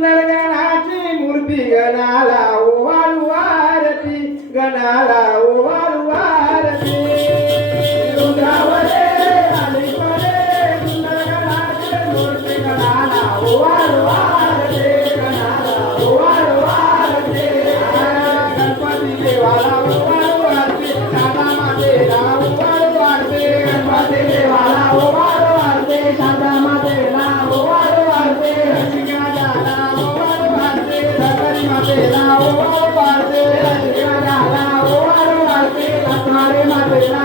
सुंदर गणाची मूर्ती गणाला ओवाळू आरती गणाला ओवाळू आरती रुद्रावरे आली परे सुंदर गणाची मूर्ती गणाला ओवाळू आरती गणाला ओवाळू आरती गणपती देवाला ओवाळू आरती शारदा मातेला ओवाळू आरती गणपती देवाला ओवाळू आरती शारदा मातेला ओवाळू आरती लक्ष्मीनारायणाला ओवाळू आरती धनगरी मातेला ओवाळू आरती लक्ष्मीनारायणाला ओवाळू आरती रत्नागिरी मातेला